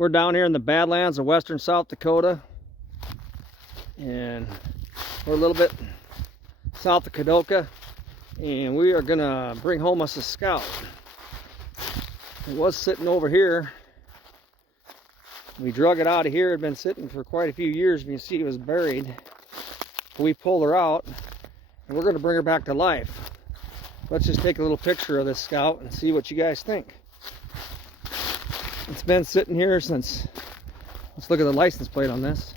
We're down here in the Badlands of western South Dakota, and we're a little bit south of Kadoka, and we are gonna bring home us a Scout. It was sitting over here. We drug it out of here. It had been sitting for quite a few years. You can see it was buried. We pulled her out, and we're gonna bring her back to life. Let's just take a little picture of this Scout and see what you guys think. It's been sitting here since, let's look at the license plate on this.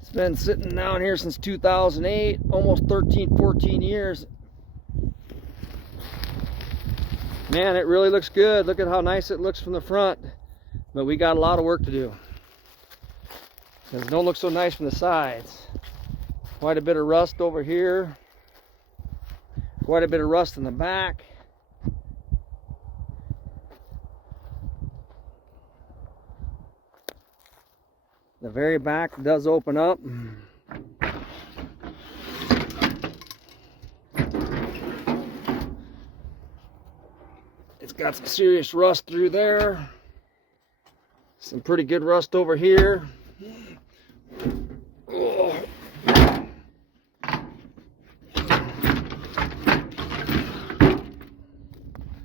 It's been sitting down here since 2008, almost 13, 14 years. Man, it really looks good. Look at how nice it looks from the front. But we got a lot of work to do. It don't look so nice from the sides. Quite a bit of rust over here. Quite a bit of rust in the back. The very back does open up. It's got some serious rust through there. Some pretty good rust over here. Oh.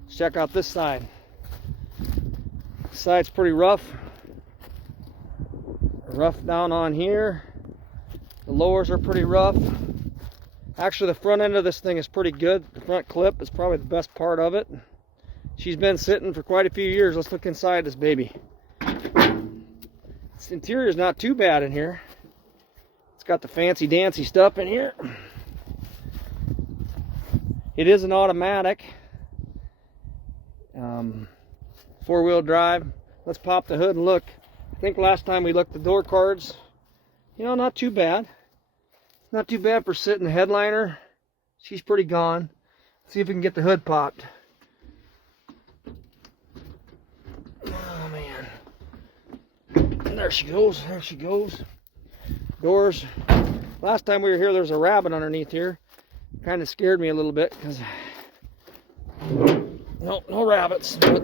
Check out this side. This side's pretty rough. Rough down on here. The lowers are pretty rough. Actually, the front end of this thing is pretty good. The front clip is probably the best part of it. She's been sitting for quite a few years. Let's look inside this baby. This interior is not too bad in here. It's got the fancy dancy stuff in here. It is an automatic. 4-wheel drive. Let's pop the hood and look. I think last time we looked, the door cards, you know, not too bad. Not too bad for sitting the headliner. She's pretty gone. Let's see if we can get the hood popped. Oh man. And there she goes. There she goes. Doors. Last time we were here, there was a rabbit underneath here. Kind of scared me a little bit because no rabbits. But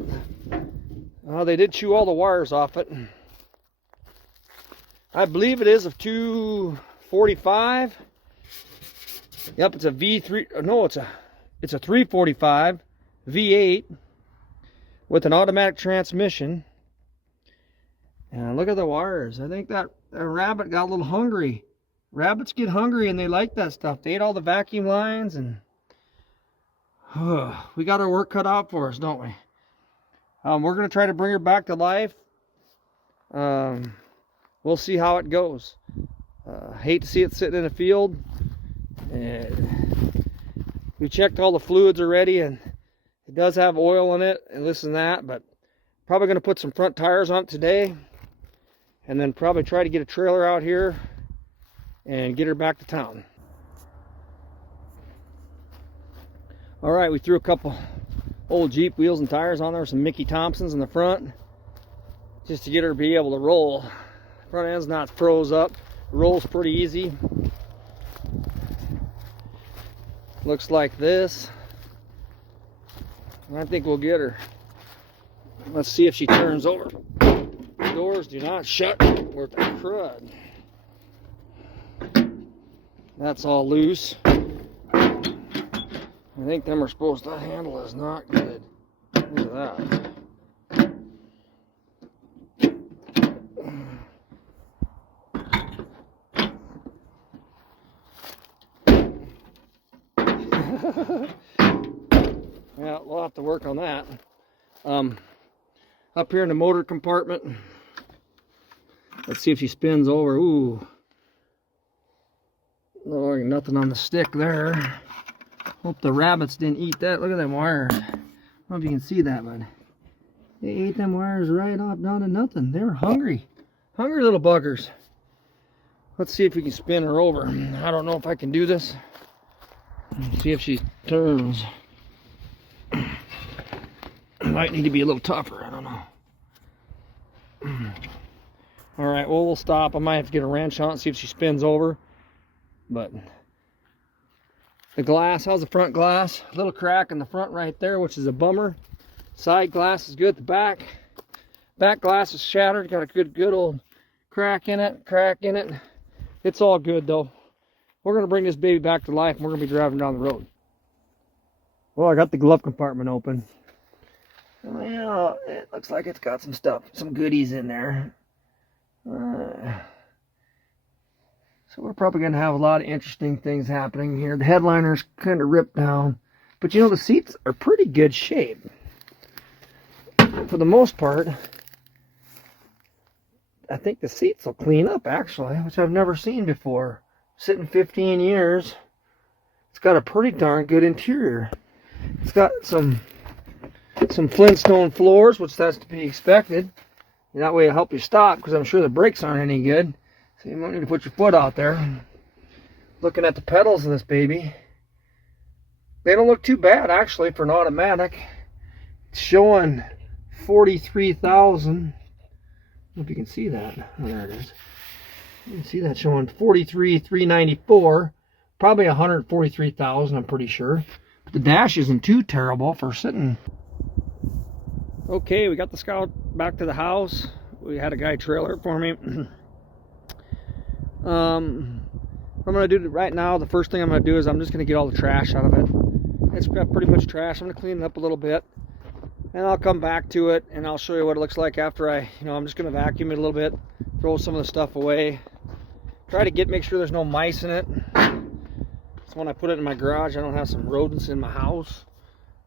they did chew all the wires off it. I believe it is a 245. Yep, it's a V3. No, it's a 345 V8 with an automatic transmission. And look at the wires. I think that rabbit got a little hungry. Rabbits get hungry and they like that stuff. They ate all the vacuum lines, and we got our work cut out for us, don't we? We're going to try to bring her back to life. We'll see how it goes. Hate to see it sitting in a field. We checked all the fluids already, and it does have oil in it and this and that, but probably going to put some front tires on it today, and then probably try to get a trailer out here and get her back to town. All right, we threw a couple old Jeep wheels and tires on there, some Mickey Thompsons in the front, just to get her to be able to roll. Front end's not froze up. Rolls pretty easy. Looks like this. I think we'll get her. Let's see if she turns over. Doors do not shut worth a crud. That's all loose. I think them are supposed to handle is not good. Look at that. Yeah, we'll have to work on that. Up here in the motor compartment, let's see if she spins over. Ooh, no, nothing on the stick there. Hope the rabbits didn't eat that. Look at them wires. I don't know if you can see that, but they ate them wires right off down to nothing. They were hungry. Hungry little buggers. Let's see if we can spin her over. I don't know if I can do this. See if she turns. Might need to be a little tougher. I don't know. All right, well, we'll stop. I might have to get a wrench on it and see if she spins over. But the glass, how's the front glass? A little crack in the front right there, which is a bummer. Side glass is good. The back, Back glass is shattered. Got a good old crack in it. It's all good though. We're gonna bring this baby back to life, and we're gonna be driving down the road. Well, I got the glove compartment open. Well, it looks like it's got some stuff, some goodies in there. So we're probably going to have a lot of interesting things happening here. The headliner's kind of ripped down. But you know, the seats are pretty good shape. For the most part, I think the seats will clean up actually, which I've never seen before. Sitting 15 years, it's got a pretty darn good interior. It's got some Flintstone floors, which that's to be expected. And that way it'll help you stop, because I'm sure the brakes aren't any good. So you won't need to put your foot out there. Looking at the pedals of this baby, they don't look too bad actually for an automatic. It's showing 43,000. I don't know if you can see that. Oh, there it is. You can see that showing 43,394. Probably 143,000, I'm pretty sure. But the dash isn't too terrible for sitting. Okay, we got the Scout back to the house. We had a guy trailer it for me. What I'm going to do right now, the first thing I'm going to do is I'm just going to get all the trash out of it. It's got pretty much trash. I'm going to clean it up a little bit. And I'll come back to it and I'll show you what it looks like after I'm just going to vacuum it a little bit. Throw some of the stuff away. Try to make sure there's no mice in it. So when I put it in my garage, I don't have some rodents in my house.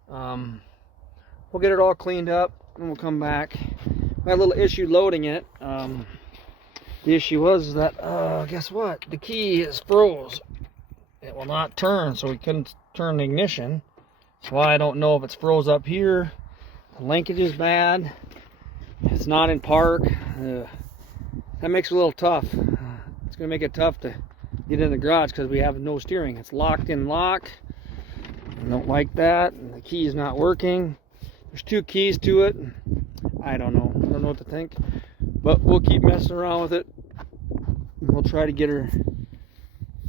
We'll get it all cleaned up and we'll come back. We had a little issue loading it. The issue was that, guess what? The key is froze. It will not turn, so we couldn't turn the ignition. That's why I don't know if it's froze up here. The linkage is bad. It's not in park. That makes it a little tough. It's going to make it tough to get in the garage because we have no steering. It's locked in lock. I don't like that. And the key is not working. There's two keys to it. I don't know. I don't know what to think. But we'll keep messing around with it. We'll try to get her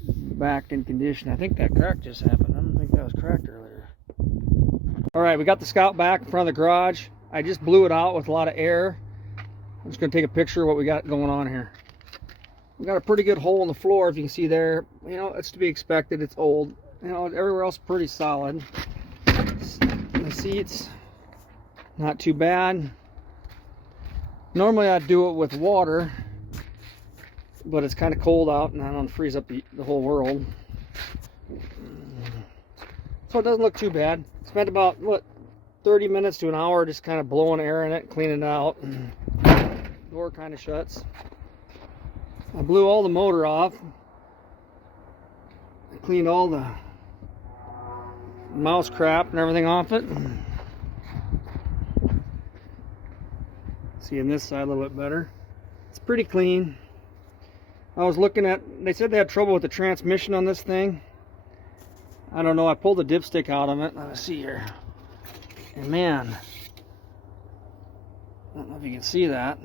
back in condition. I think that crack just happened. I don't think that was cracked earlier. Alright, we got the Scout back in front of the garage. I just blew it out with a lot of air. I'm just going to take a picture of what we got going on here. We got a pretty good hole in the floor, if you can see there. You know, it's to be expected. It's old. You know, everywhere else pretty solid. The seats, not too bad. Normally I'd do it with water, but it's kind of cold out and I don't want to freeze up the whole world. So it doesn't look too bad. Spent about, 30 minutes to an hour just kind of blowing air in it, cleaning it out. Door kind of shuts. I blew all the motor off. I cleaned all the mouse crap and everything off it. Seeing this side a little bit better. It's pretty clean. I was looking at, they said they had trouble with the transmission on this thing. I don't know, I pulled the dipstick out of it. Let's see here. And man, I don't know if you can see that.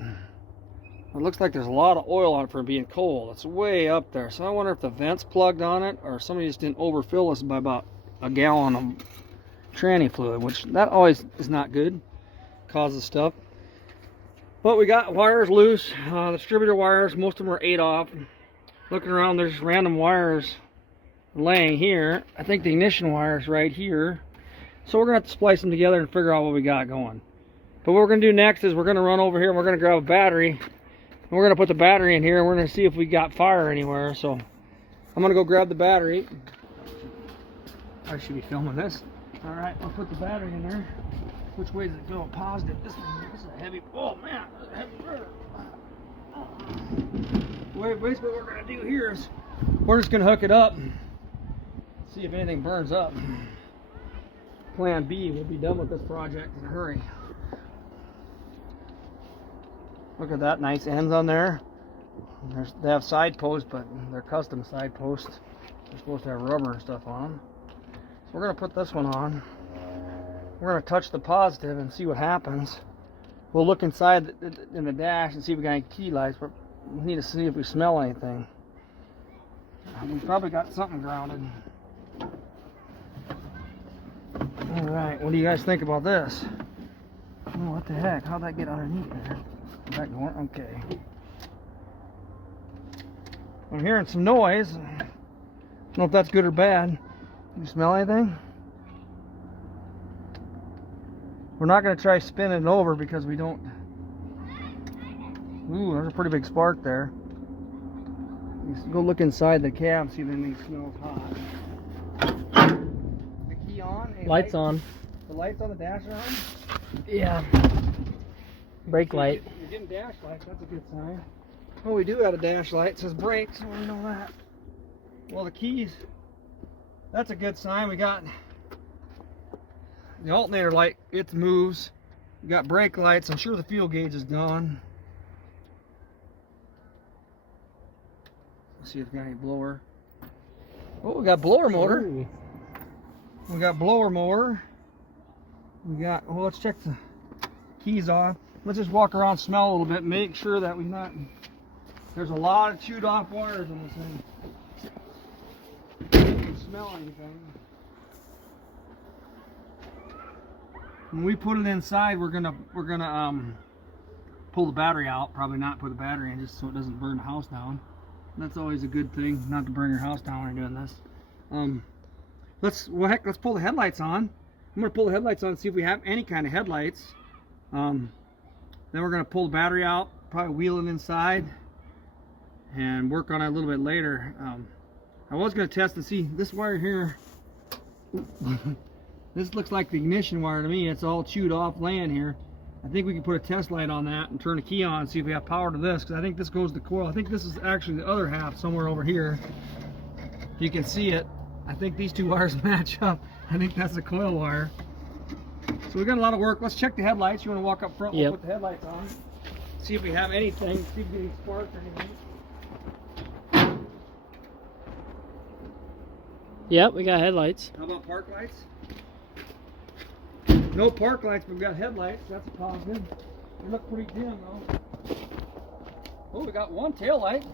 It looks like there's a lot of oil on it for being cold. It's way up there. So I wonder if the vent's plugged on it or somebody just didn't overfill this by about a gallon of tranny fluid, which that always is not good. Causes stuff. But we got wires loose, the distributor wires, most of them are 8 off. Looking around, there's random wires laying here. I think the ignition wire is right here. So we're going to have to splice them together and figure out what we got going. But what we're going to do next is we're going to run over here and we're going to grab a battery. And we're going to put the battery in here and we're going to see if we got fire anywhere. So I'm going to go grab the battery. I should be filming this. Alright, I'll put the battery in there. Which way does it go? Positive. This is a heavy. Oh man, this is a heavy burner. Basically, what we're going to do here is we're just going to hook it up and see if anything burns up. Plan B, we'll be done with this project in a hurry. Look at that, nice ends on there. They have side posts, but they're custom side posts. They're supposed to have rubber and stuff on them. So we're going to put this one on. We're going to touch the positive and see what happens. We'll look inside in the dash and see if we got any key lights, but we need to see if we smell anything. We probably got something grounded. Alright, what do you guys think about this? Oh, what the heck? How'd that get underneath there? Is that going? Okay. I'm hearing some noise. I don't know if that's good or bad. You smell anything? We're not going to try spinning it over because we don't. Ooh, there's a pretty big spark there. Let's go look inside the cab, see if anything smells hot. The key on? Lights on. The lights on the dash are on? Yeah. Brake light. You're getting dash lights, that's a good sign. Oh, we do have a dash light. It says brakes, so we know that. Well, the keys, that's a good sign. We got the alternator light, it moves. We got brake lights. I'm sure the fuel gauge is gone. Let's see if we got any blower. Oh, we got blower motor. Ooh. We got blower motor. We got, well, let's check the keys off. Let's just walk around, smell a little bit, make sure that we've not, there's a lot of chewed off wires on this thing. You can smell anything. When we put it inside, we're gonna pull the battery out. Probably not put the battery in, just so it doesn't burn the house down. That's always a good thing, not to burn your house down when you're doing this. Let's pull the headlights on. I'm gonna pull the headlights on and see if we have any kind of headlights. Then we're gonna pull the battery out, probably wheel it inside, and work on it a little bit later. I was gonna test to see this wire here. This looks like the ignition wire to me. It's all chewed off laying here. I think we can put a test light on that and turn the key on and see if we have power to this, because I think this goes to the coil. I think this is actually the other half somewhere over here. You can see it. I think these two wires match up. I think that's the coil wire. So we got a lot of work. Let's check the headlights. You want to walk up front? We'll put the headlights on. See if we have anything. See if we get any spark or anything. Yep, we got headlights. How about park lights? No park lights, but we got headlights. That's a positive. They look pretty dim though. Oh, we got one tail light.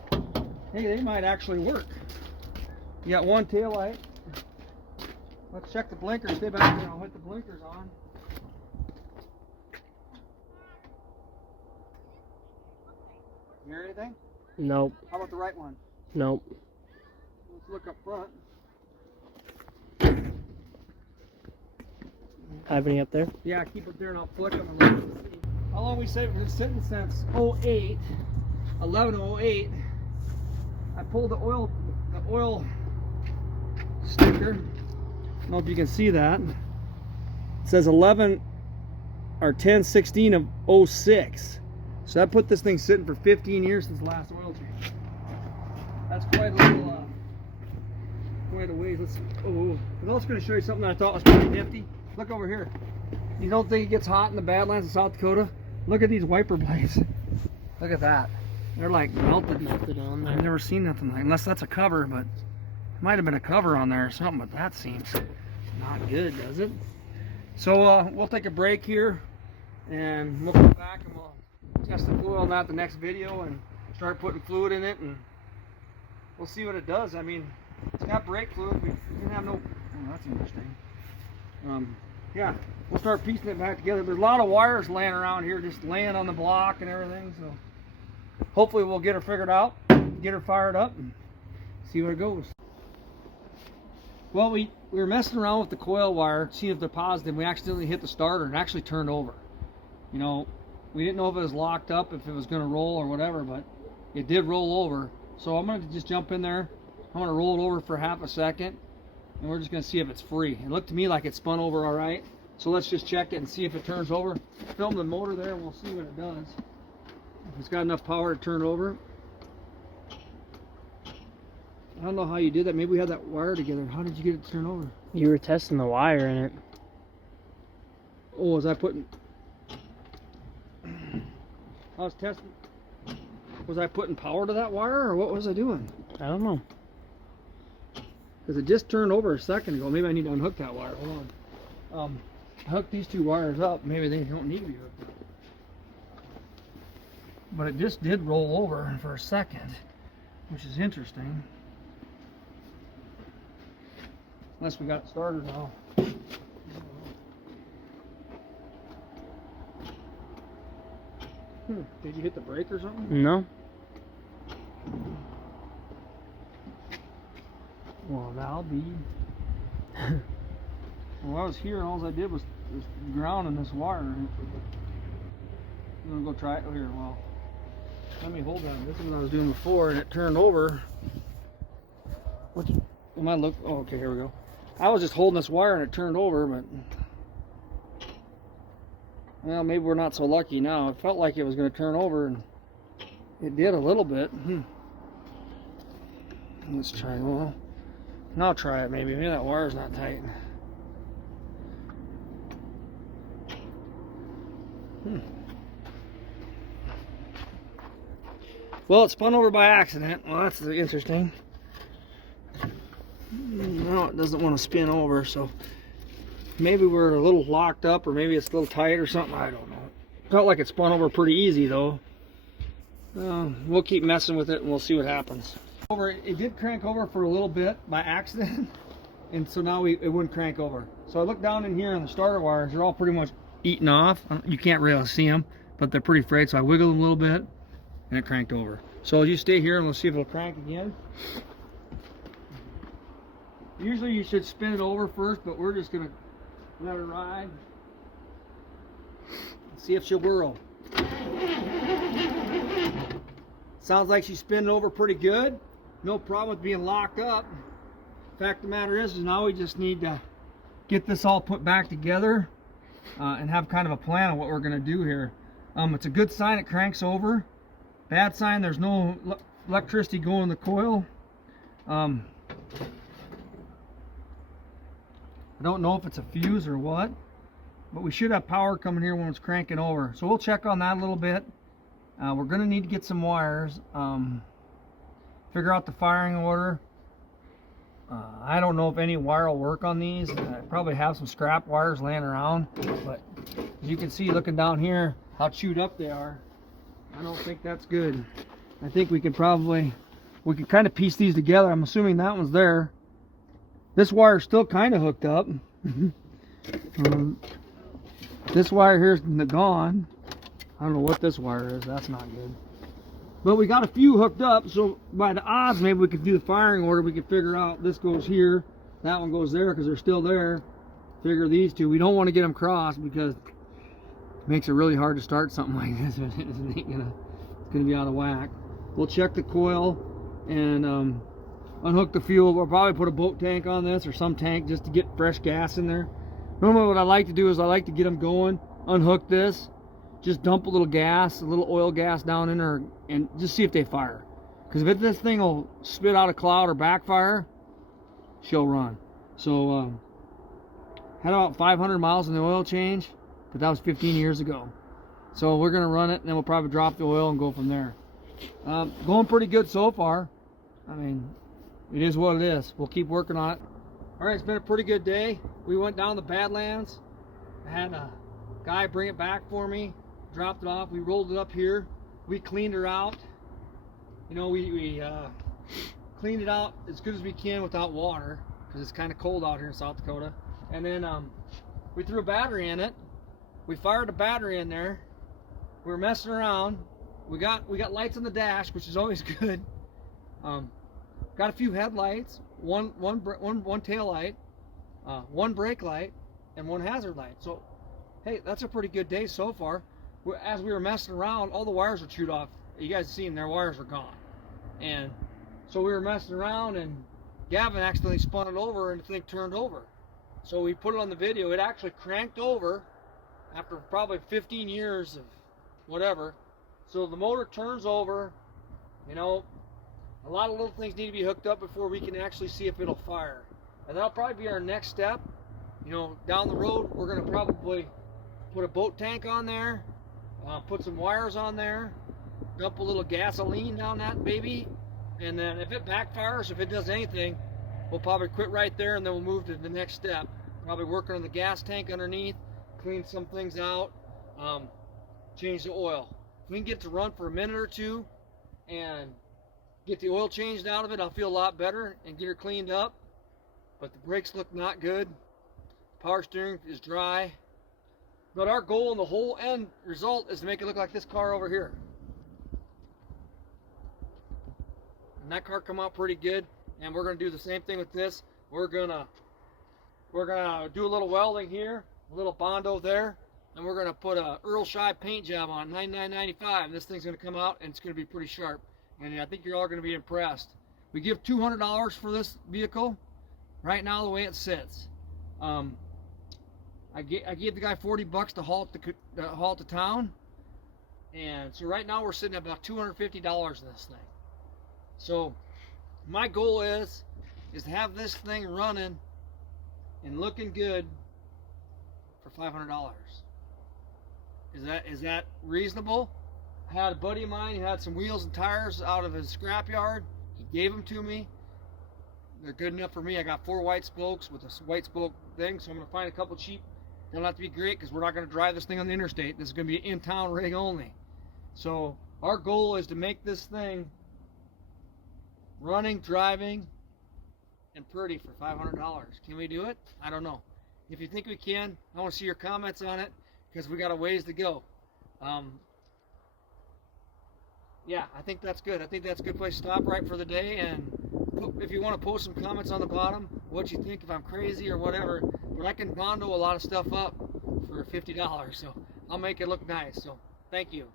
Hey, they might actually work. You got one tail light. Let's check the blinkers. Stay back there. I'll hit the blinkers on. You hear anything? Nope. How about the right one? Nope. Let's look up front. Have any up there? Yeah, keep it there and I'll flick them and look and see. How long we say we've been sitting since 11:08. I pulled the oil sticker. I don't know if you can see that. It says 10/16 of 06. So I put this thing sitting for 15 years since the last oil change. That's quite a little, quite a ways. Let's. Oh, I was going to show you something that I thought was pretty nifty. Look over here. You don't think it gets hot in the Badlands of South Dakota? Look at these wiper blades. Look at that. They're like melted. Melted on there. I've never seen nothing like, unless that's a cover, but it might have been a cover on there or something, but that seems not good, does it? So we'll take a break here and we'll come back and we'll test the fluid on that the next video and start putting fluid in it and we'll see what it does. I mean, it's got brake fluid. We didn't have no, oh, that's interesting. Yeah, we'll start piecing it back together. There's a lot of wires laying around here, just laying on the block and everything. So hopefully we'll get her figured out, get her fired up, and see where it goes. Well, we were messing around with the coil wire, seeing if they're positive. We accidentally hit the starter and it actually turned over. You know, we didn't know if it was locked up, if it was going to roll or whatever, but it did roll over. So I'm going to just jump in there. I'm going to roll it over for half a second. And we're just going to see if it's free. It looked to me like it spun over all right. So let's just check it and see if it turns over. Film the motor there and we'll see what it does. If it's got enough power to turn over. I don't know how you did that. Maybe we had that wire together. How did you get it to turn over? You were testing the wire in it. Oh, was I putting... I was testing... Was I putting power to that wire or what was I doing? I don't know. Because it just turned over a second ago. Maybe I need to unhook that wire. Hold on. Hook these two wires up. Maybe they don't need to be hooked up. But it just did roll over for a second, which is interesting. Unless we got it started now. Did you hit the brake or something? No. Well, that'll be. Well, I was here and all I did was grounding this wire. You want to go try it? Oh, here, well. Let me hold on. This is what I was doing before and it turned over. What? Am I look? Oh, okay, here we go. I was just holding this wire and it turned over, but. Well, maybe we're not so lucky now. It felt like it was going to turn over, and it did a little bit. Let's try. Well, I'll try it maybe. Maybe that wire's not tight. Well, it spun over by accident. Well, that's interesting. No, it doesn't want to spin over, so maybe we're a little locked up, or maybe it's a little tight or something. I don't know. Felt like it spun over pretty easy though. We'll keep messing with it and we'll see what happens. It did crank over for a little bit by accident, and so now it wouldn't crank over. So I looked down in here on the starter wires. They're all pretty much eaten off. You can't really see them, but they're pretty frayed. So I wiggled them a little bit, and it cranked over. So you stay here and we'll see if it'll crank again. Usually you should spin it over first, but we're just gonna let her ride. See if she'll whirl. Sounds like she's spinning over pretty good. No problem with being locked up. Fact of the matter is now we just need to get this all put back together and have kind of a plan on what we're going to do here. It's a good sign it cranks over. Bad sign there's no electricity going in the coil. I don't know if it's a fuse or what, but we should have power coming here when it's cranking over. So we'll check on that a little bit. We're going to need to get some wires, figure out the firing order. I don't know if any wire will work on these. I probably have some scrap wires laying around, but as you can see looking down here how chewed up they are. I don't think that's good. I think we could kind of piece these together. I'm assuming that one's there. This wire's still kind of hooked up. This wire here's gone. I don't know what this wire is. That's not good. But we got a few hooked up, so by the odds, maybe we could do the firing order. We could figure out this goes here, that one goes there because they're still there. Figure these two. We don't want to get them crossed because it makes it really hard to start something like this. It's gonna be out of whack. We'll check the coil and unhook the fuel. We'll probably put a boat tank on this or some tank just to get fresh gas in there. Normally what I like to do is I like to get them going, unhook this, just dump a little gas, a little oil gas down in there and just see if they fire. Because if this thing will spit out a cloud or backfire, she'll run. So had about 500 miles in the oil change, but that was 15 years ago. So we're gonna run it and then we'll probably drop the oil and go from there. Going pretty good so far. I mean, it is what it is. We'll keep working on it. All right, it's been a pretty good day. We went down the Badlands. I had a guy bring it back for me, dropped it off. We rolled it up here. We cleaned her out. You know, we cleaned it out as good as we can without water because it's kind of cold out here in South Dakota. And then we threw a battery in it. We fired a battery in there. We were messing around. We got lights on the dash, which is always good. Got a few headlights, one tail light, one brake light, and one hazard light. So, hey, that's a pretty good day so far. As we were messing around, all the wires were chewed off. You guys seen their wires were gone. And so we were messing around, and Gavin accidentally spun it over, and the thing turned over. So we put it on the video. It actually cranked over after probably 15 years of whatever. So the motor turns over, you know. A lot of little things need to be hooked up before we can actually see if it'll fire. And that'll probably be our next step. You know, down the road, we're going to probably put a boat tank on there, put some wires on there, dump a little gasoline down that baby, and then if it backfires, if it does anything, we'll probably quit right there and then we'll move to the next step. Probably working on the gas tank underneath, clean some things out, change the oil. If we can get to run for a minute or two and get the oil changed out of it, I'll feel a lot better and get her cleaned up. But the brakes look not good. Power steering is dry. But our goal and the whole end result is to make it look like this car over here. And that car come out pretty good. And we're gonna do the same thing with this. We're gonna do a little welding here, a little Bondo there, and we're gonna put a Earl Shy paint job on, $99.95. And this thing's gonna come out and it's gonna be pretty sharp. And I think you're all gonna be impressed. We give $200 for this vehicle right now the way it sits. I gave the guy $40 to haul to town, and so right now we're sitting at about $250 in this thing. So my goal is to have this thing running and looking good for $500. Is that reasonable? I had a buddy of mine who had some wheels and tires out of his scrapyard. He gave them to me. They're good enough for me. I got 4 white spokes with a white spoke thing, so I'm gonna find a couple cheap. They don't have to be great because we're not gonna drive this thing on the interstate. This is gonna be an in-town rig only. So our goal is to make this thing running, driving, and pretty for $500. Can we do it? I don't know. If you think we can, I want to see your comments on it because we got a ways to go. Yeah, I think that's good. I think that's a good place to stop right for the day. And if you want to post some comments on the bottom, what you think, if I'm crazy or whatever. But I can Bondo a lot of stuff up for $50, so I'll make it look nice. So thank you.